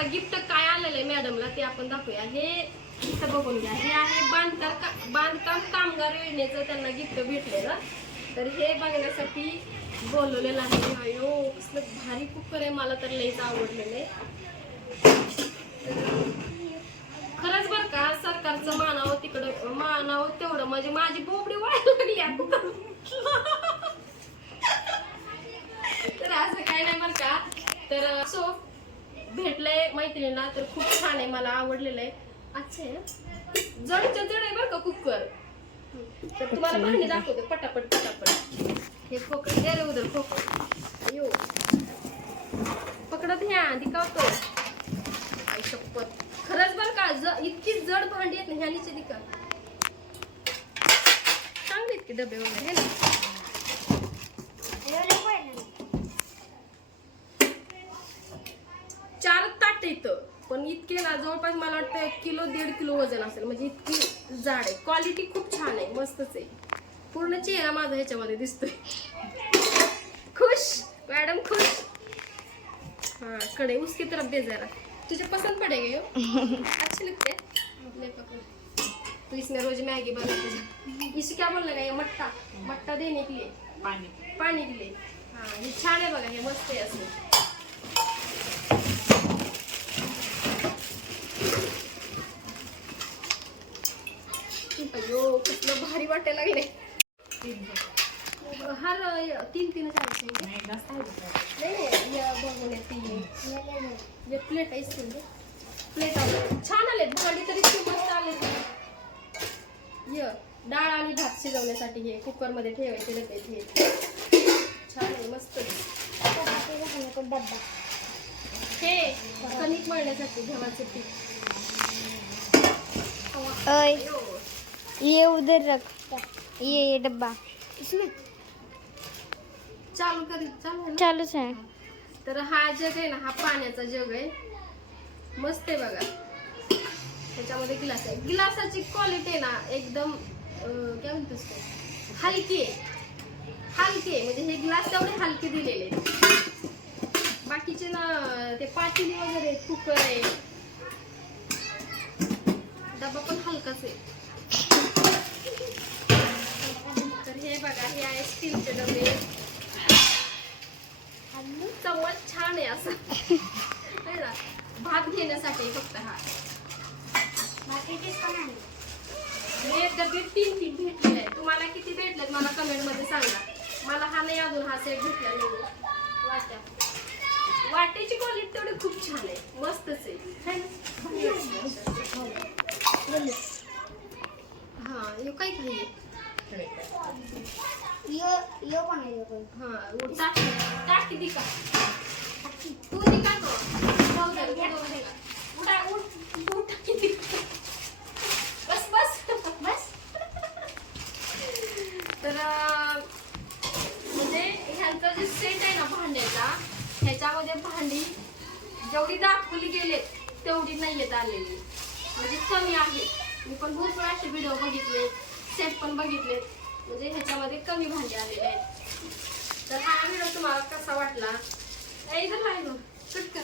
आता गिफ्ट काय आलेलं आहे मॅडमला ते आपण दाखवूया. हे इथं बघून घ्या. हे आहे बांधकार का बांधकाम कामगार योजनेचं त्यांना गिफ्ट भेटलेलं. तर हे बघण्यासाठी बोलवलेलं आहे. अयो कसलं भारी कुकर आहे. मला तर लईच आवडलेलं आहे. खरंच बरं का सरकारचं मानावं तिकडं मानावं तेवढं. म्हणजे माझी बोबडी वाढायला लागली कुकर तर असं काय नाही बरं का. तर सो भेटलंय मैत्रिणीला तर खूप छान आहे मला आवडलेलं आहे. अच्छा. आहे जडच्या जड आहे बरं का कुकर? तर तुम्हाला भांडी दाखवते पटापट पटापट. हे खोकड दे रे उदर खोकड अयो पकडत ह्या दिकावतो आई शपथ खरंच बरं का ज इतकी जड भांडी आहेत ना ह्या नीचे दिका चांगले आहेत की डबे वगैरे हे ना? पण इतके ना जवळपास मला वाटतं एक किलो दीड किलो वजन असेल. म्हणजे इतकी जाड आहे. क्वालिटी खूप छान आहे. मस्तच आहे. पूर्ण चेहरा माझा ह्याच्यामध्ये दिसतोय. खुश. मॅडम खुश. हाँ कड़े उसकी तरफ दे जरा. तुझे पसंद यो. अच्छे लगते. तो इसमें रोज मैगी बनाती है इसे क्या का ये? मट्टा. मट्टा देने के लिए. पाणी. पाणी दिले हा हे छान आहे बघा हे मस्त आहे असं अयो कसलं भारी वाटायला लागले. हर तीन तीन नाही प्लेट प्लेट आले. छान आले भांडी तरी खूप मस्त आले य डाळ आणि भात शिजवण्यासाठी हे कुकरमध्ये ठेवायचे डबे हे. छान आहे मस्त हे कणिक मळण्यासाठी गव्हाचं पीठ. ये उधर रख ये ये डब्बा। चालू करी चालू आहे ना? चालूच आहे तर हा जग आहे ना हा पाण्याचा जग आहे. मस्त आहे बघा. त्याच्यामध्ये गिलास आहे. गिलासाची क्वालिटी आहे ना एकदम अं, काय म्हणतोस ते? हलकी आहे. हलकी आहे. म्हणजे हे ग्लास तेवढे हलके दिलेले आहेत. बाकीचे ना ते पातेली वगैरे कुकर आहे डबा पण हलकाच आहे तर हे आहे स्टीलचे डबे. चम्मच छान आहे असं. ना भात घेण्यासाठी फक्त हा. हे डबे तीन तीन भेटलेले आहेत. तुम्हाला किती भेटलेत मला कमेंटमध्ये सांगा. मला हा नाही अजून हा सेट भेटला नाही वाट्या. वाटेची क्वालिटी तेवढी खूप छान आहे. मस्तच आहे. है? हा हे काय काही यो यो पण आहे पण हा टाक टाक किती का तू ती। का तो जाऊ दे उडा उड उड किती बस बस। बस? तर म्हणजे ह्यांचा जे सेट आहे ना भांड्याचा ह्याच्यामध्ये भांडी जेवढी दाखवली गेले तेवढी नाही येत आलेली. म्हणजे कमी आहे मी पण भरपूर असे व्हिडिओ बघितले सेट पण बघितले म्हणजे ह्याच्यामध्ये कमी भांडी आलेले आहेत. तर हा व्हिडिओ तुम्हाला कसा वाटला? एकदम आहे मग कट कर.